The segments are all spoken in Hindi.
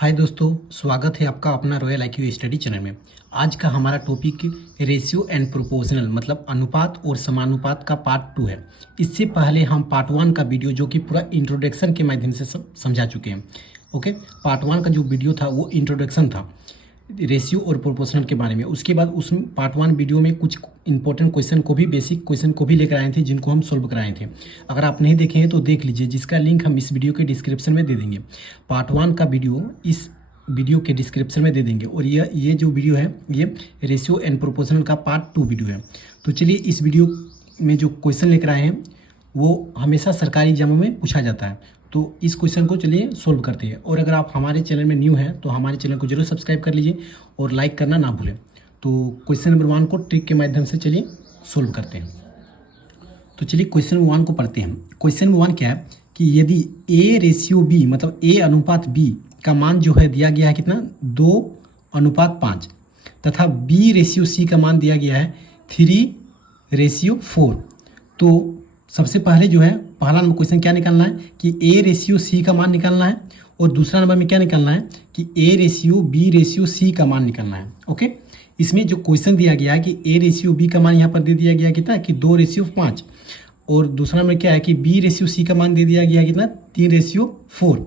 हाय दोस्तों, स्वागत है आपका अपना रॉयल आईक्यू स्टडी चैनल में। आज का हमारा टॉपिक रेशियो एंड प्रोपोर्शनल मतलब अनुपात और समानुपात का पार्ट 2 है। इससे पहले हम पार्ट 1 का वीडियो जो कि पूरा इंट्रोडक्शन के माध्यम से सब समझा चुके हैं। ओके, पार्ट 1 का जो वीडियो था वो इंट्रोडक्शन था रेशियो और प्रोपोर्शनल के बारे में। उसके बाद उस पार्ट 1 वीडियो में कुछ इंपॉर्टेंट क्वेश्चन को भी, बेसिक क्वेश्चन को भी लेकर आए थे, जिनको हम सोल्व कराए थे। अगर आप नहीं देखे हैं तो देख लीजिए, जिसका लिंक हम इस वीडियो के डिस्क्रिप्शन में दे देंगे। पार्ट 1 का वीडियो इस वीडियो के डिस्क्रिप्शन में दे देंगे। और ये जो वीडियो है ये रेशियो एंड प्रोपोर्शनल का पार्ट 2 वीडियो है। तो चलिए, इस वीडियो में जो क्वेश्चन लेकर आए हैं वो हमेशा सरकारी एग्जामों में पूछा जाता है। तो इस क्वेश्चन को चलिए सोल्व करते हैं। और अगर आप हमारे चैनल में न्यू हैं तो हमारे चैनल को जरूर सब्सक्राइब कर लीजिए और लाइक करना ना भूलें। तो क्वेश्चन नंबर 1 को ट्रिक के माध्यम से चलिए सोल्व करते हैं। तो चलिए क्वेश्चन नंबर 1 को पढ़ते हैं। क्वेश्चन नंबर 1 क्या है कि यदि ए रेशियो बी मतलब ए अनुपात बी का मान जो है दिया गया है कितना 2:5 तथा बी रेशियो सी का मान दिया गया है 3:4। तो सबसे पहले जो है पहला नंबर क्वेश्चन क्या निकालना है कि ए रेशियो सी का मान निकालना है। और दूसरा नंबर में क्या निकालना है कि A ratio B ratio C का मान निकालना है। ओके, इसमें जो क्वेश्चन दिया गया है कि ए रेशियो बी का मान यहाँ पर दे दिया गया कितना कि 2:5। और दूसरा नंबर क्या है कि बी रेशियो सी का मान दे दिया गया कितना 3:4।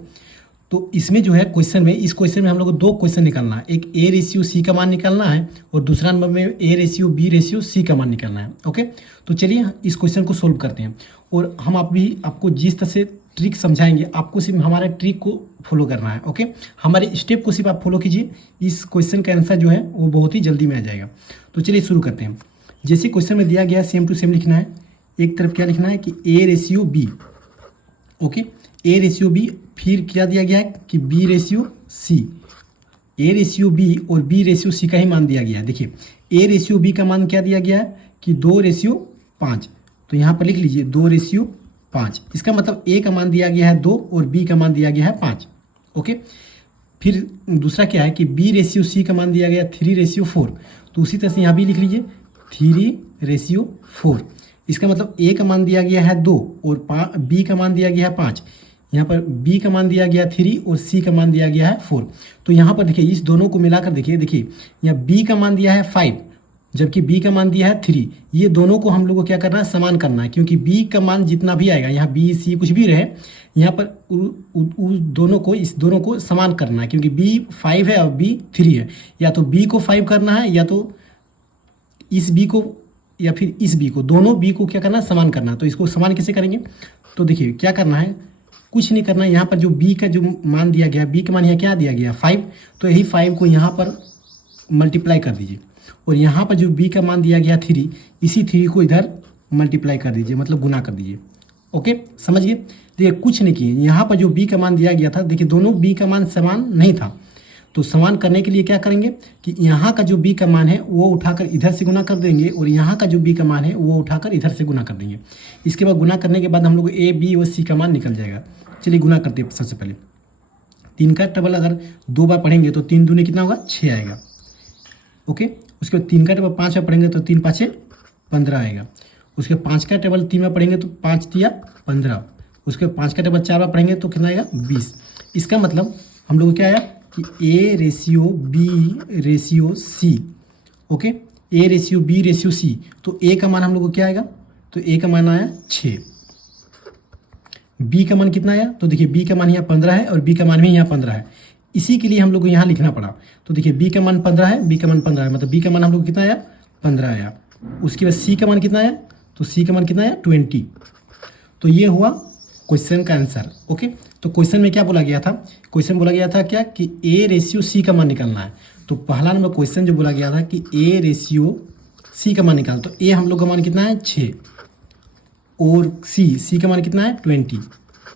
तो इसमें जो है क्वेश्चन में, इस क्वेश्चन में हम लोग को 2 क्वेश्चन निकालना है। एक ए रेशियो सी का मान निकालना है और दूसरा नंबर में A ratio B ratio C का मान निकालना है। ओके, तो चलिए इस क्वेश्चन को सोल्व करते हैं। और हम आपको जिस तरह से ट्रिक समझाएंगे, आपको सिर्फ हमारे ट्रिक को फॉलो करना है। ओके, हमारे स्टेप को सिर्फ आप फॉलो कीजिए, इस क्वेश्चन का आंसर जो है वो बहुत ही जल्दी में आ जाएगा। तो चलिए शुरू करते हैं। जैसे क्वेश्चन में दिया गया है सेम टू सेम लिखना है। एक तरफ क्या लिखना है कि A ratio B. Okay, A ratio B, फिर क्या दिया गया है कि B ratio C. A ratio B और बी रेशियो सी का ही मान दिया गया है। देखिए, ए रेशियो बी का मान क्या दिया गया है कि 2:5। तो यहाँ पर लिख लीजिए 2:5। इसका मतलब ए का मान दिया गया है 2 और बी का मान दिया गया है 5। ओके, फिर दूसरा क्या है कि बी रेशियो सी का मान दिया गया 3:4। तो उसी तरह से यहाँ भी लिख लीजिए 3:4। इसका मतलब ए का मान दिया गया है 2 और बी का मान दिया गया है 5। यहाँ पर बी का मान दिया गया 3 और सी का मान दिया गया है 4। तो यहाँ पर देखिए, इस दोनों को मिलाकर देखिए यहाँ बी का मान दिया है 5 जबकि बी का मान दिया है 3। ये दोनों को हम लोग को क्या करना है, समान करना है। क्योंकि बी का मान जितना भी आएगा, यहाँ बी सी कुछ भी रहे, यहाँ पर उस दोनों को समान करना है। क्योंकि बी 5 है और बी 3 है। या तो बी को 5 करना है या तो इस बी को या फिर इस बी को, दोनों बी को क्या करना है, समान करना है। तो इसको समान कैसे करेंगे, तो देखिए क्या करना है, कुछ नहीं करना है। यहाँ पर जो बी का जो मान दिया गया, बी का मान यहाँ क्या दिया गया 5, तो यही 5 को यहाँ पर मल्टीप्लाई कर दीजिए। और यहाँ पर जो बी का मान दिया गया 3, इसी 3 को इधर मल्टीप्लाई कर दीजिए, मतलब गुना कर दीजिए। ओके, समझिए। देखिए कुछ नहीं किए, यहाँ पर जो बी का मान दिया गया था, देखिए दोनों बी का मान समान नहीं था। तो समान करने के लिए क्या करेंगे कि यहाँ का जो बी का मान है वो उठाकर इधर से गुना कर देंगे और यहाँ का जो बी का मान है वो उठाकर इधर से गुना कर देंगे। इसके बाद गुना करने के बाद हम लोग ए बी और सी का मान निकल जाएगा। चलिए गुना करते हैं। सबसे पहले 3 का टेबल अगर 2 बार पढ़ेंगे तो 3 दूनी कितना होगा 6 आएगा। ओके, उसके बाद 3 का टेबल 5 बार पढ़ेंगे तो 3 5 15 आएगा। उसके 5 का टेबल 3 बार पढ़ेंगे तो 5 3 15। उसके 5 का टेबल 4 बार पढ़ेंगे तो कितना आएगा 20। इसका मतलब हम लोग को क्या आया कि A ratio B ratio C. Okay, A ratio B ratio C. तो ए का मान हम लोग को क्या आएगा, तो ए का मान आया 6। बी का मान कितना आया, तो देखिए बी का मान यहाँ 15 है और बी का मान भी यहाँ 15 है। इसी के लिए हम लोग को यहाँ लिखना पड़ा। तो देखिए बी का मान 15 है, बी का मान 15 है, मतलब बी का मान हम लोग को कितना आया 15 आया। उसके बाद सी का मान कितना आया, तो सी का मान कितना आया 20। तो ये हुआ क्वेश्चन का आंसर। ओके, तो क्वेश्चन में क्या बोला गया था, क्वेश्चन बोला गया था क्या कि ए रेशियो सी का मान निकालना है। तो पहला नंबर क्वेश्चन जो बोला गया था कि ए रेशियो सी का मान निकाल, तो ए हम लोग का मान कितना है 6 और सी का मान कितना है 20।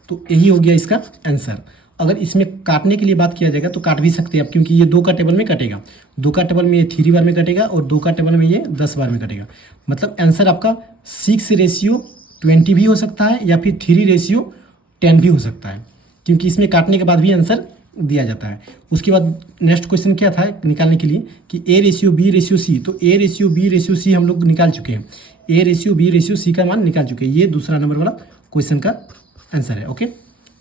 तो यही हो गया इसका आंसर। अगर इसमें काटने के लिए बात किया जाएगा तो काट भी सकते हैं आप, क्योंकि ये 2 का टेबल में कटेगा, 2 का टेबल में ये 3 बार में कटेगा और 2 का टेबल में ये 10 बार में कटेगा। मतलब आंसर आपका 6:20 भी हो सकता है या फिर 3:10 भी हो सकता है, क्योंकि इसमें काटने के बाद भी आंसर दिया जाता है। उसके बाद नेक्स्ट क्वेश्चन क्या था निकालने के लिए कि A ratio B ratio C. तो A ratio B ratio C हम लोग निकाल चुके हैं, A ratio B ratio C का मान निकाल चुके हैं। ये दूसरा नंबर वाला क्वेश्चन का आंसर है। ओके,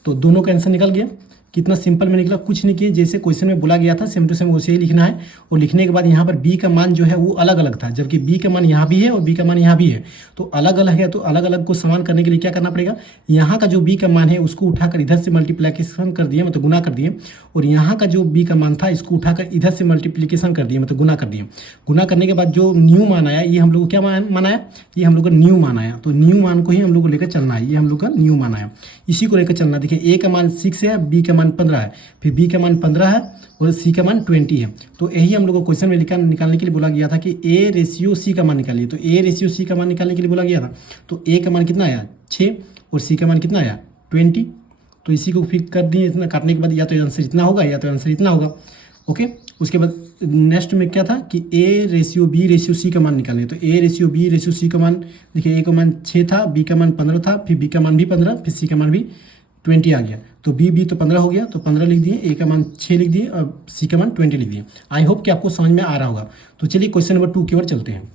तो दोनों का आंसर निकल गया। कितना सिंपल में निकला, कुछ नहीं किए, जैसे क्वेश्चन में बोला गया था सेम टू सेम वैसे ही लिखना है। और लिखने के बाद यहाँ पर बी का मान जो है वो अलग अलग था, जबकि बी का मान यहाँ भी है और बी का मान यहाँ भी है, तो अलग अलग है। तो अलग अलग को समान करने के लिए क्या करना पड़ेगा, यहाँ का जो बी का मान है उसको उठाकर इधर से मल्टीप्लीकेशन कर दिए, मतलब गुना कर दिए, और यहाँ का जो बी का मान था इसको उठाकर इधर से मल्टीप्लीकेशन कर दिए, मतलब गुना कर दिए। गुना करने के बाद जो न्यू मान आया, ये हम लोग को क्या मान आया, ये हम लोग का न्यू मान आया। तो न्यू मान को ही हम लोग को लेकर चलना है, ये हम लोग का न्यू मान आया, इसी को लेकर चलना। देखिए ए का मान 6 है, बी का मान 15 है, फिर बी का मान 15 है और सी का मान 20 है। तो यही हम लोग को क्वेश्चन में निकालने के लिए बोला गया था कि ए रेशियो सी का मान निकालिए। तो ए रेशियो सी का मान निकालने के लिए बोला गया था। तो ए का मान कितना आया 6 और सी का मान कितना आया 20। तो इसी को फिक्स कर दिए, इतना काटने के बाद या तो आंसर इतना होगा या तो आंसर इतना होगा। ओके, उसके बाद नेक्स्ट में क्या था कि A ratio B ratio C का मान निकालने। तो A ratio B ratio C का मान, देखिए ए का मान 6 था, बी का मान 15 था, फिर बी का मान भी 15, फिर सी का मान भी 20 आ गया। तो बी तो 15 हो गया, तो 15 लिख दिए, ए का मान 6 लिख दिए और सी का मान 20 लिख दिए। आई होप कि आपको समझ में आ रहा होगा। तो चलिए क्वेश्चन नंबर 2 की ओर चलते हैं।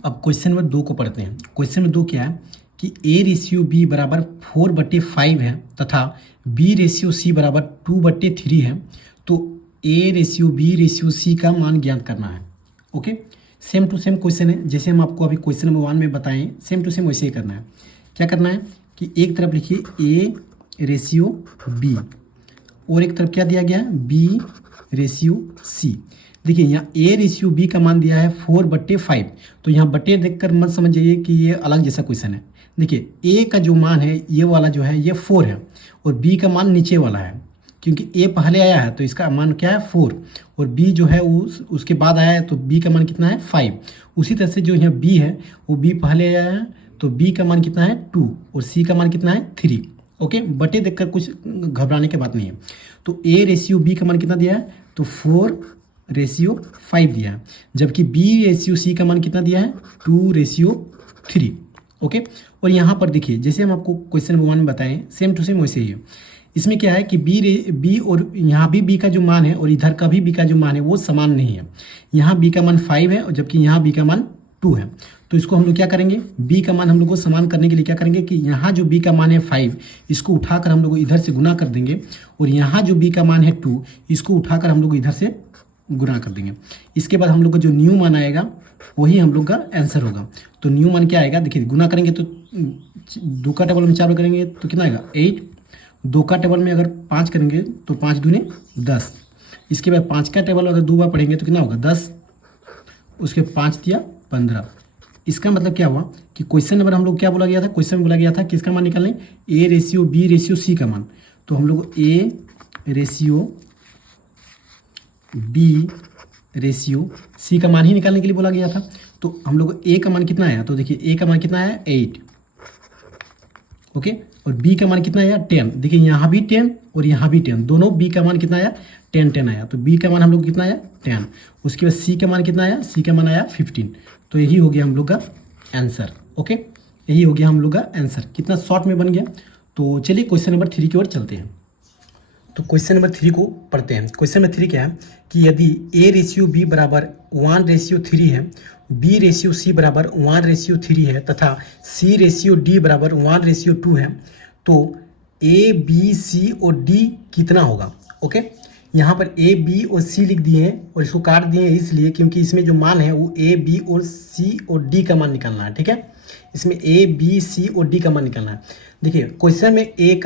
अब क्वेश्चन नंबर 2 को पढ़ते हैं। क्वेश्चन नंबर 2 क्या है कि ए रेशियो बी बराबर 4/5 है तथा बी रेशियो सी बराबर 2/3 है। तो A ratio B ratio C का मान ज्ञात करना है। Okay, same to same question है, जैसे हम आपको अभी क्वेश्चन नंबर 1 में बताएं, सेम टू सेम वैसे ही करना है। क्या करना है कि एक तरफ लिखिए ए रेशियो बी और एक तरफ क्या दिया गया है बी रेशियो सी। देखिए यहाँ ए रेशियो बी का मान दिया है 4/5। तो यहाँ बटे देखकर मत समझ जाइए कि ये अलग जैसा क्वेश्चन है। देखिए ए का जो मान है ये वाला जो है ये 4 है और बी का मान नीचे वाला है, क्योंकि ए पहले आया है तो इसका मान क्या है 4 और बी जो है उसके बाद आया है, तो बी का मान कितना है 5। उसी तरह से जो यहाँ बी है वो बी पहले आया है तो बी का मान कितना है 2 और सी का मान कितना है 3। ओके, बटे देखकर कुछ घबराने की बात नहीं है। तो ए रेशियो बी का मान कितना दिया है तो 4/5 दिया है, जबकि बी रेशियो सी का मान कितना दिया है 2/3। ओके, और यहाँ पर देखिए जैसे हम आपको क्वेश्चन नंबर 1 में बताएं सेम टू सेम वैसे ही है। इसमें क्या है कि बी और यहाँ भी बी का जो मान है और इधर का भी बी का जो मान है वो समान नहीं है। यहाँ बी का मान 5 है और जबकि यहाँ बी का मान 2 है। तो इसको हम लोग क्या करेंगे, बी का मान हम लोग को समान करने के लिए क्या करेंगे कि यहाँ जो बी का मान है 5 इसको उठाकर हम लोग इधर से गुना कर देंगे और यहाँ जो बी का मान है 2 इसको उठाकर हम लोग इधर से गुना कर देंगे। इसके बाद हम लोग का जो न्यू मान आएगा वही हम लोग का आंसर होगा। तो न्यू मान क्या आएगा, देखिए गुना करेंगे तो 2 का टेबल में 4 करेंगे तो कितना आएगा 8, 2 का टेबल में अगर 5 करेंगे तो 5 दूने 10। इसके बाद 5 का टेबल अगर 2 बार पढ़ेंगे तो कितना होगा 10, उसके 5 दिया 15। इसका मतलब क्या हुआ कि क्वेश्चन नंबर हम लोग क्या बोला गया था, क्वेश्चन में बोला गया था किसका मान निकालने, A ratio B ratio C का मान। तो हम लोग A ratio B ratio C का मान ही निकालने के लिए बोला गया था। तो हम लोग ए का मान कितना आया, तो देखिए ए का मान कितना आया 8। ओके, और बी का मान कितना आया 10। देखिए यहाँ भी 10 और यहाँ भी 10, दोनों बी का मान कितना आया 10 आया। तो बी का मान हम लोग कितना आया 10। उसके बाद सी का मान कितना आया, सी का मान आया 15। तो यही हो गया हम लोग का आंसर। ओके, यही हो गया हम लोग का आंसर। कितना शॉर्ट में बन गया। तो चलिए क्वेश्चन नंबर 3 की ओर चलते हैं। तो क्वेश्चन नंबर 3 को पढ़ते हैं। क्वेश्चन नंबर 3 क्या है कि यदि ए रेशियो बी बराबर 1/3 है, बी रेशियो सी बराबर 1/3 है तथा सी रेशियो डी बराबर 1/2 है, तो ए बी सी और डी कितना होगा। ओके, यहाँ पर ए बी और सी लिख दिए हैं और इसको काट दिए हैं इसलिए क्योंकि इसमें जो मान है वो ए बी और सी और डी का मान निकालना है। ठीक है, इसमें ए बी सी और डी का मान निकालना है। देखिए क्वेश्चन में ए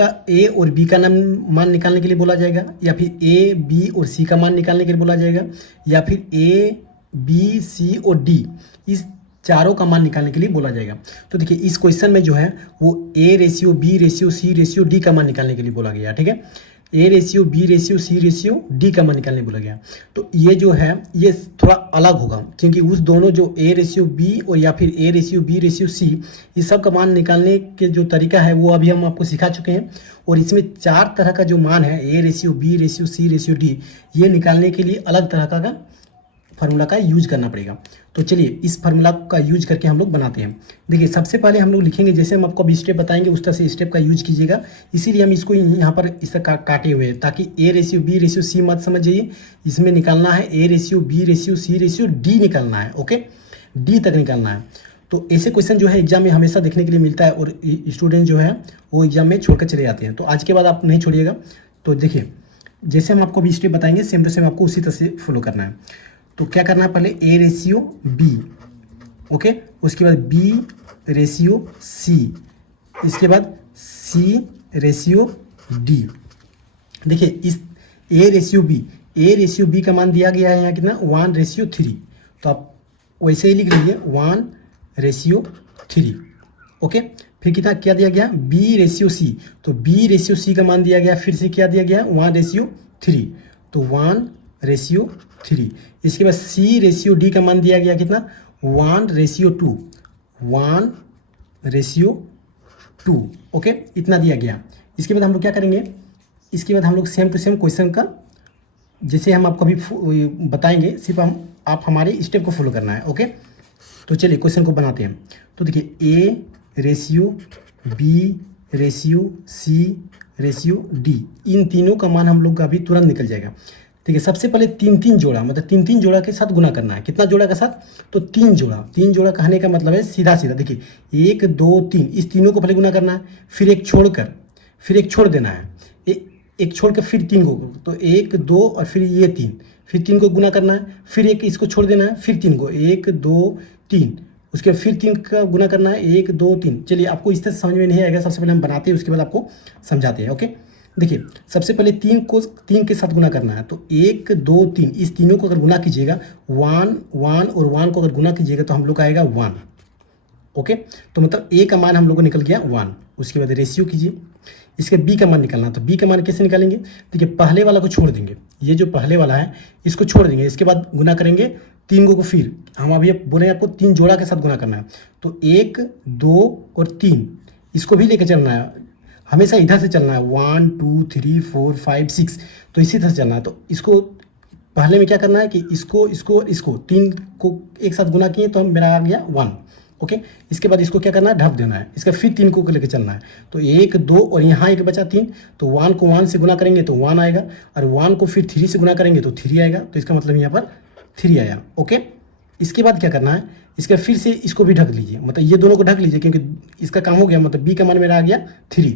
और बी का मान निकालने के लिए बोला जाएगा, या फिर ए बी और सी का मान निकालने के लिए बोला जाएगा, या फिर ए बी सी और डी इस चारों का मान निकालने के लिए बोला जाएगा। तो देखिए इस क्वेश्चन में जो है वो A ratio B ratio C ratio D का मान निकालने के लिए बोला गया। ठीक है, A ratio B ratio C ratio D का मान निकालने बोला गया। तो ये जो है ये थोड़ा अलग होगा क्योंकि उस दोनों जो ए रेशियो बी और या फिर A ratio B ratio C ये सब का मान निकालने के जो तरीका है वो अभी हम आपको सिखा चुके हैं। और इसमें 4 तरह का जो मान है A ratio B ratio C ratio D ये निकालने के लिए अलग तरह का फार्मूला का यूज करना पड़ेगा। तो चलिए इस फार्मूला का यूज करके हम लोग बनाते हैं। देखिए सबसे पहले हम लोग लिखेंगे जैसे हम आपको अभी स्टेप बताएंगे उस तरह से स्टेप का यूज कीजिएगा। इसीलिए हम इसको यहाँ पर इस तरह काटे हुए हैं ताकि A ratio B ratio C मत समझ जाइए। इसमें निकालना है A ratio B ratio C ratio D निकालना है। ओके, डी तक निकालना है। तो ऐसे क्वेश्चन जो है एग्जाम में हमेशा देखने के लिए मिलता है और स्टूडेंट जो है वो एग्जाम में छोड़कर चले जाते हैं। तो आज के बाद आप नहीं छोड़िएगा। तो देखिए जैसे हम आपको अभी स्टेप बताएंगे सेम टू सेम आपको उसी तरह से फॉलो करना है। तो क्या करना है, पहले ए रेशियो बी, ओके, उसके बाद बी रेशियो सी, इसके बाद सी रेशियो डी। देखिए इस ए रेशियो बी का मान दिया गया है यहाँ कितना 1:3, तो आप वैसे ही लिख लीजिए 1:3, ओके। फिर कितना क्या दिया गया बी रेशियो सी, तो बी रेशियो सी का मान दिया गया फिर से क्या दिया गया 1:3, तो 1:3। इसके बाद सी रेशियो डी का मान दिया गया कितना 1:2, 1:2, ओके, इतना दिया गया। इसके बाद हम लोग क्या करेंगे, इसके बाद हम लोग सेम टू सेम क्वेश्चन का जैसे हम आपको अभी बताएंगे, सिर्फ आप हमारे स्टेप को फॉलो करना है, ओके। तो चलिए क्वेश्चन को बनाते हैं। तो देखिए A ratio B ratio C ratio D, इन तीनों का मान हम लोग का अभी तुरंत निकल जाएगा। ठीक है, सबसे पहले तीन जोड़ा, मतलब तीन जोड़ा के साथ गुना करना है। कितना जोड़ा के साथ, तो 3 जोड़ा। 3 जोड़ा कहने का मतलब है सीधा देखिए 1 2 3, इस तीनों को पहले गुना करना है, फिर एक छोड़ देना है, एक छोड़ कर फिर 3 को, तो 1 2 और फिर ये 3, फिर 3 को गुना करना है, फिर एक इसको छोड़ देना है, फिर 3 को 1 2 3, उसके बाद फिर 3 का गुना करना है 1 2 3। चलिए आपको इस तरह समझ में नहीं आएगा, सबसे पहले हम बनाते हैं उसके बाद आपको समझाते हैं, ओके। देखिए सबसे पहले 3 के साथ गुना करना है, तो 1 2 3, इस तीनों को अगर गुना कीजिएगा 1 1 और 1 को अगर गुना कीजिएगा तो हम लोग का आएगा 1, ओके। तो मतलब ए का मान हम लोग को निकल गया 1। उसके बाद रेशियो कीजिए, इसके बी का मान निकालना, तो बी का मान कैसे निकालेंगे, देखिए पहले वाला को छोड़ देंगे, ये जो पहले वाला है इसको छोड़ देंगे, इसके बाद गुना करेंगे 3 को फिर हम अभी बोले आपको 3 जोड़ा के साथ गुना करना है, तो 1 2 और 3 इसको भी लेके चलना है, हमेशा इधर से चलना है 1 2 3 4 5 6, तो इसी तरह से चलना है। तो इसको पहले में क्या करना है कि इसको 3 को एक साथ गुना किए तो मेरा आ गया 1, ओके। इसके बाद इसको क्या करना है ढक देना है, इसका फिर 3 को लेकर चलना है, तो 1 2 और यहाँ एक बचा 3, तो 1 को 1 से गुना करेंगे तो 1 आएगा, और 1 को फिर 3 से गुना करेंगे तो 3 आएगा, तो इसका मतलब यहाँ पर 3 आया, ओके। इसके बाद क्या करना है, इसका फिर से इसको भी ढक लीजिए, मतलब ये दोनों को ढक लीजिए क्योंकि इसका काम हो गया, मतलब बी का मान मेरा आ गया 3।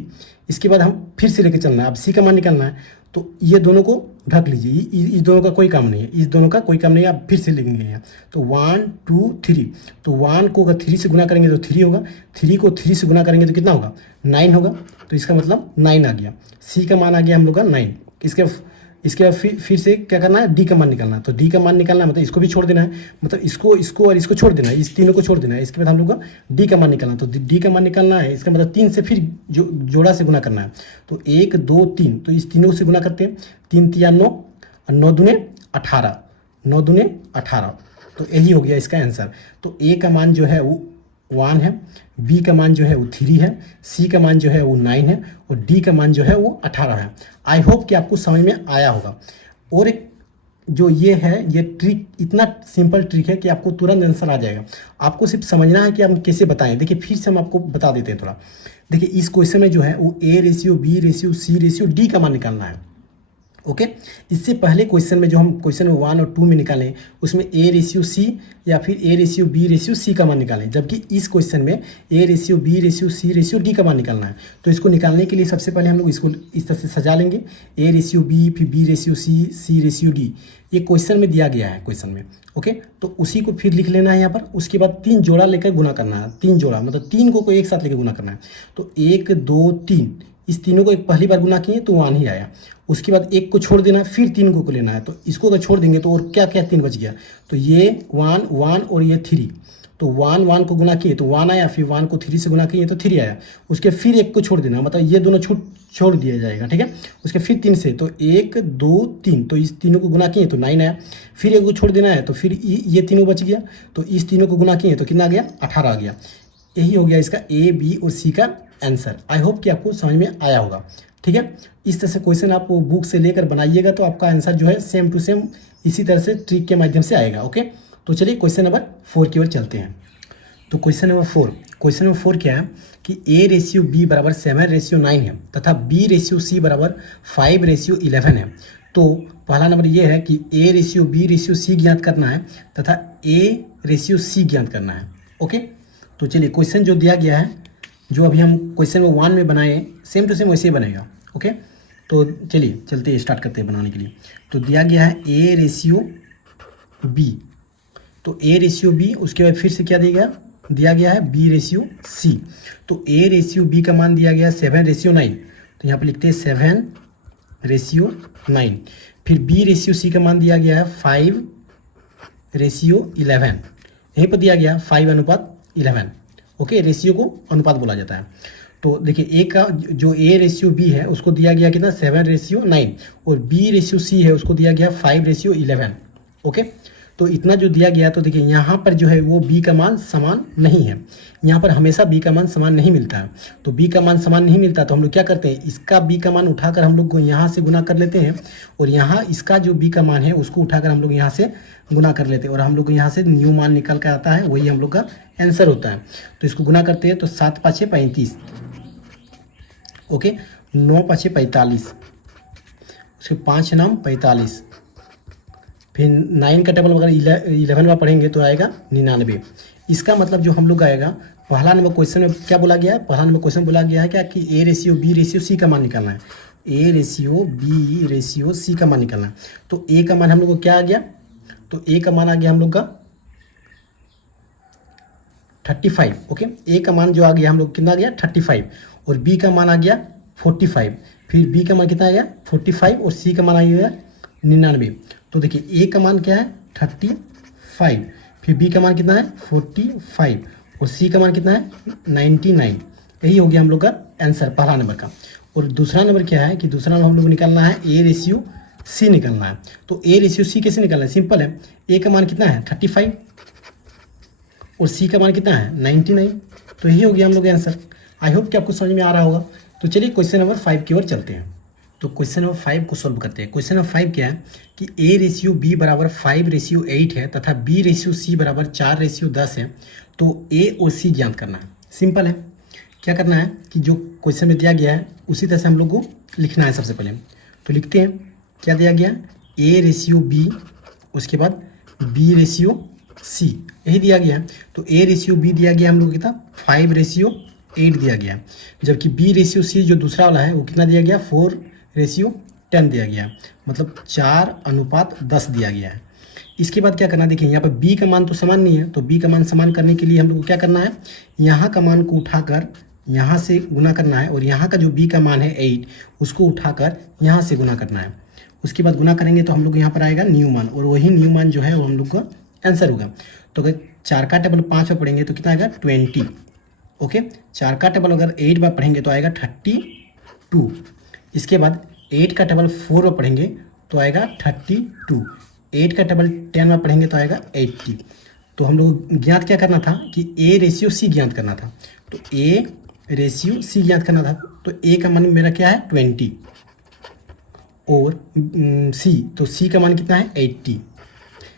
इसके बाद हम फिर से लेके चलना है, अब सी का मान निकालना है, तो ये दोनों को ढक लीजिए, इस दोनों का कोई काम नहीं है, इस दोनों का कोई काम नहीं है, आप फिर से लिखेंगे यहाँ, तो 1 2 3, तो 1 को अगर 3 से गुना करेंगे तो 3 होगा, 3 को 3 से गुना करेंगे तो कितना होगा 9 होगा, तो इसका मतलब 9 आ गया, सी का मान आ गया हम लोग का 9। इसके बाद फिर से क्या करना है, डी का मान निकालना है, तो डी का मान निकालना मतलब इसको भी छोड़ देना है, मतलब इसको और इसको छोड़ देना है, इस तीनों को छोड़ देना है। इसके बाद हम लोग का डी का मान निकालना, तो डी का मान निकालना है, इसका मतलब 3 से फिर जोड़ा से गुना करना है, तो 1 2 3, तो इस तीनों से गुना करते हैं, 3 3 9 और 9 दूने 18, 9 दूने 18, तो यही हो गया इसका आंसर। तो ए का मान जो है वो 1 है, बी का मान जो है वो 3 है, सी का मान जो है वो 9 है, और डी का मान जो है वो 18 है। आई होप कि आपको समझ में आया होगा। और एक जो ये है, ये ट्रिक इतना सिंपल ट्रिक है कि आपको तुरंत आंसर आ जाएगा, आपको सिर्फ समझना है कि हम कैसे बताएं। देखिए फिर से हम आपको बता देते हैं थोड़ा। देखिए इस क्वेश्चन में जो है वो A ratio B ratio C ratio D का मान निकालना है, ओके। इससे पहले क्वेश्चन में जो हम क्वेश्चन 1 और 2 में निकालें उसमें ए रेशियो सी या फिर A ratio B ratio C का मान निकालें, जबकि इस क्वेश्चन में A ratio B ratio C ratio D का मान निकालना है। तो इसको निकालने के लिए सबसे पहले हम लोग इसको इस तरह से सजा लेंगे, ए रेशियो बी फिर बी रेशियो सी सी रेशियो डी, ये क्वेश्चन में दिया गया है क्वेश्चन में, ओके। तो उसी को फिर लिख लेना है यहाँ पर। उसके बाद 3 जोड़ा लेकर गुना करना है, 3 जोड़ा मतलब 3 को एक साथ लेकर गुना करना है, तो 1 2 3, इस तीनों को एक पहली बार गुना किए तो 1 ही आया। उसके बाद 1 को छोड़ देना, फिर 3 को लेना है, तो इसको अगर छोड़ देंगे तो और क्या क्या 3 बच गया, तो ये 1 1 और ये 3, तो 1 1 को गुना किए तो 1 आया, फिर 1 को 3 से गुना किए तो 3 आया। उसके फिर 1 को छोड़ देना, मतलब ये दोनों छोड़ दिया जाएगा, ठीक है। उसके फिर 3 से, तो 1 2 3, तो इस तीनों को गुना किए तो 9 आया, फिर 1 को छोड़ देना है, तो फिर ये तीनों बच गया, तो इस तीनों को गुना किए तो कितना आ गया 18 आ गया। यही हो गया इसका ए बी और सी का आंसर। आई होप कि आपको समझ में आया होगा, ठीक है। इस तरह से क्वेश्चन आप बुक से लेकर बनाइएगा तो आपका आंसर जो है सेम टू सेम इसी तरह से ट्रिक के माध्यम से आएगा, ओके। तो चलिए क्वेश्चन नंबर 4 की ओर चलते हैं। तो क्वेश्चन नंबर 4 क्या है कि ए रेशियो बी बराबर 7:9 है तथा बी रेशियो सी बराबर 5:11 है। तो पहला नंबर ये है कि A ratio B ratio C ज्ञात करना है तथा ए रेशियो सी ज्ञात करना है, ओके। तो चलिए क्वेश्चन जो दिया गया है, जो अभी हम क्वेश्चन 1 में बनाए सेम टू सेम वैसे ही बनेगा, ओके। तो चलिए चलते स्टार्ट करते हैं बनाने के लिए। तो दिया गया है ए रेशियो बी, तो ए रेशियो बी, उसके बाद फिर से क्या दिया गया है बी रेशियो सी। तो ए रेशियो बी का मान दिया गया है 7:9, तो यहाँ पर लिखते हैं 7:9। फिर बी रेशियो सी का मान दिया गया है 5:11, यहीं पर दिया गया 5:11। ओके, रेशियो को अनुपात बोला जाता है। तो देखिए ए का जो ए रेशियो बी है उसको दिया गया कितना 7:9, और बी रेशियो सी है उसको दिया गया 5:11। ओके, तो इतना जो दिया गया, तो देखिए यहाँ पर जो है वो बी का मान समान नहीं है, यहाँ पर हमेशा बी का मान समान नहीं मिलता है। तो बी का मान समान नहीं मिलता तो हम लोग क्या करते हैं, इसका बी का मान उठाकर हम लोग को यहाँ से गुना कर लेते हैं, और यहाँ इसका जो बी का मान है उसको उठाकर हम लोग यहाँ से गुना कर लेते हैं, और हम लोग को यहाँ से न्यू मान निकल कर आता है, वही हम लोग का आंसर होता है। तो इसको गुना करते हैं तो 7×5 = 35, ओके, 9×5 = 45, उसके 5×9 = 45, फिर 9 का टेबल अगर 11 में पढ़ेंगे तो आएगा 99। इसका मतलब जो हम लोग आएगा, पहला नंबर क्वेश्चन में क्या बोला गया है, पहला नंबर क्वेश्चन बोला गया है क्या कि A ratio B ratio C का मान निकालना है, A ratio B ratio C का मान निकालना है। तो ए का मान हम लोग को क्या आ गया, तो ए का मान आ गया हम लोग का 35। ओके, ए का मान जो आ गया हम लोग कितना आ गया 35, और बी का मान आ गया 45, फिर बी का मान कितना आ गया 45, और सी का मान आ गया 99। तो देखिए ए का मान क्या है 35, फिर बी का मान कितना है 45, और सी का मान कितना है 99। यही हो गया हम लोग का आंसर पहला नंबर का। और दूसरा नंबर क्या है कि दूसरा नंबर हम लोग को निकालना है ए रेशियो सी निकालना है। तो ए रेशियो सी कैसे निकालना है, सिंपल है, ए का मान कितना है 35, और सी का मान कितना है 99। तो यही हो गया हम लोग का आंसर। आई होप कि आपको समझ में आ रहा होगा। तो चलिए क्वेश्चन नंबर 5 की ओर चलते हैं। तो क्वेश्चन नंबर 5 को सॉल्व करते हैं। क्वेश्चन नंबर 5 क्या है कि ए रेशियो बी बराबर 5:8 है तथा बी रेशियो सी बराबर 4:10 है, तो ए और सी ज्ञात करना है। सिंपल है, क्या करना है कि जो क्वेश्चन में दिया गया है उसी तरह से हम लोग को लिखना है। सबसे पहले तो लिखते हैं, क्या दिया गया, ए रेशियो बी, उसके बाद बी रेशियो सी, यही दिया गया है। तो ए रेशियो बी दिया गया हम लोग को कितना 5:8 दिया गया, जबकि बी रेशियो सी जो दूसरा वाला है वो कितना दिया गया 4:10 दिया गया, मतलब 4:10 दिया गया है। इसके बाद क्या करना है, देखिए यहाँ पर बी का मान तो समान नहीं है, तो बी का मान समान करने के लिए हम लोग को क्या करना है, यहाँ का मान को उठाकर यहाँ से गुना करना है, और यहाँ का जो बी का मान है 8 उसको उठाकर यहाँ से गुना करना है। उसके बाद गुना करेंगे तो हम लोग यहाँ पर आएगा न्यू मान, और वही न्यू मान जो है वो हम लोग का आंसर होगा। तो अगर 4 का टेबल 5 में पढ़ेंगे तो कितना आएगा 20। ओके, 4 का टेबल अगर 8 बार पढ़ेंगे तो आएगा 32। इसके बाद 8 का टेबल 4 में पढ़ेंगे तो आएगा 32। 8 का टेबल 10 में पढ़ेंगे तो आएगा 80। तो हम लोग ज्ञात क्या करना था कि ए रेशियो सी ज्ञात करना था। तो ए रेशियो सी ज्ञात करना था, तो ए का मान मेरा क्या है 20, और सी, तो सी का मान कितना है 80,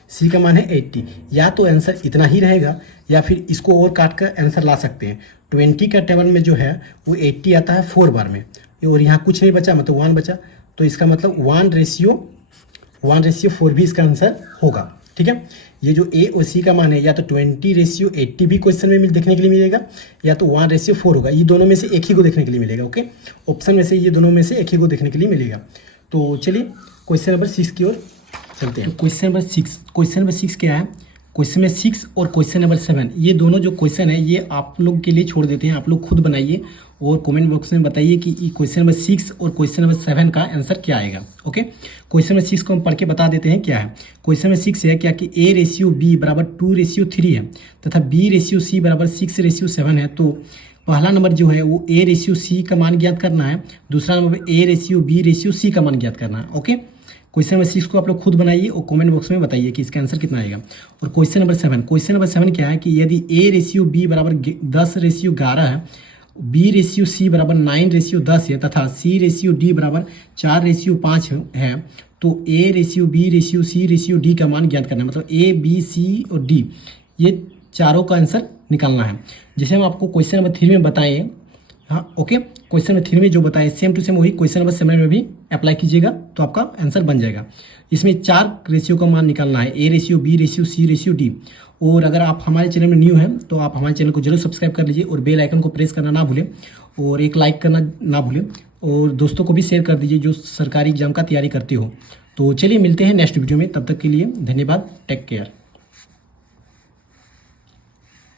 सी का मान है 80। या तो आंसर इतना ही रहेगा, या फिर इसको और काट कर आंसर ला सकते हैं। 20 का टेबल में जो है वो 80 आता है 4 बार में, और यहाँ कुछ नहीं बचा, मतलब 1 बचा, तो इसका मतलब 1:4 भी इसका आंसर होगा। ठीक है, ये जो ए और सी का मान है या तो 20:80 भी क्वेश्चन में देखने के लिए मिलेगा, या तो 1:4 होगा। ये दोनों में से एक ही को देखने के लिए मिलेगा। ओके, ऑप्शन में से ये दोनों में से एक ही को देखने के लिए मिलेगा। तो चलिए क्वेश्चन नंबर 6 की ओर चलते हैं। तो क्वेश्चन नंबर 6 क्या है, क्वेश्चन में 6 और क्वेश्चन नंबर 7, ये दोनों जो क्वेश्चन है ये आप लोग के लिए छोड़ देते हैं। आप लोग खुद बनाइए और कमेंट बॉक्स में बताइए कि क्वेश्चन नंबर 6 और क्वेश्चन नंबर 7 का आंसर क्या आएगा। ओके, क्वेश्चन नंबर 6 को हम पढ़ के बता देते हैं क्या है। क्वेश्चन नंबर 6 है क्या कि ए रेशियो बी बराबर 2:3 है तथा बी रेशियो सी बराबर 6:7 है। तो पहला नंबर जो है वो ए रेशियो सी का मान ज्ञात करना है, दूसरा number A ratio B ratio C का मान ज्ञात करना है। ओके, क्वेश्चन नंबर 6 को आप लोग खुद बनाइए और कमेंट बॉक्स में बताइए कि इसका आंसर कितना आएगा। और क्वेश्चन नंबर 7 क्या है कि यदि ए रेशियो बी बराबर 10:11 है, बी रेशियो सी बराबर 9:10 है तथा सी रेशियो डी बराबर 4:5 है, तो A ratio B ratio C ratio D का मान ज्ञात करना है। मतलब ए बी सी और डी ये चारों का आंसर निकालना है। जैसे हम आपको क्वेश्चन नंबर 3 में बताएं, हाँ ओके, क्वेश्चन नंबर 3 में जो बताए सेम टू सेम वही क्वेश्चन नंबर 7 में भी अप्लाई कीजिएगा तो आपका आंसर बन जाएगा। इसमें 4 रेशियो का मान निकालना है, A ratio B ratio C ratio D. और अगर आप हमारे चैनल में न्यू हैं तो आप हमारे चैनल को जरूर सब्सक्राइब कर लीजिए और बेल आइकन को प्रेस करना ना भूलें और एक लाइक करना ना भूलें और दोस्तों को भी शेयर कर दीजिए जो सरकारी एग्जाम का तैयारी करते हो। तो चलिए मिलते हैं नेक्स्ट वीडियो में, तब तक के लिए धन्यवाद, टेक केयर।